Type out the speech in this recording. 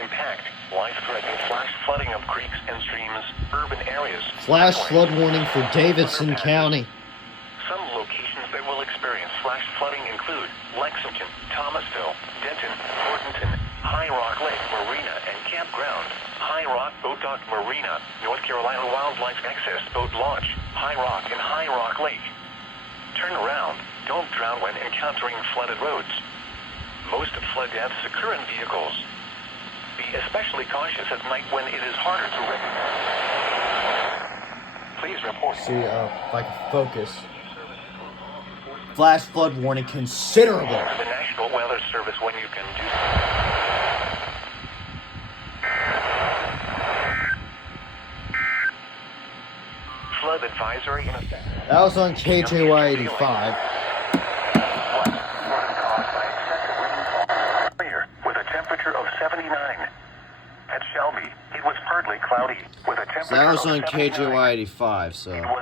impact, life-threatening flash flooding of creeks and streams, urban areas. Flash flood warning for Davidson County. Some locations that will experience flash flooding include Lexington, Thomasville, Denton, Mortonton, High Rock Lake Marina and Campground, High Rock Boat Dock Marina, North Carolina Wildlife Access Boat Launch, High Rock and High Rock Lake. Turn around. Don't drown when encountering flooded roads. Most flood deaths occur in vehicles. Be especially cautious at night when it is harder to recognize. Please report. See, if I can focus. Flash flood warning considerable. The National Weather Service when you can do flood advisory in effect. That was on KJY85. With a temperature of 79. At Shelby, it was partly cloudy with a temperature So that was of on 79. KJY85, so. It was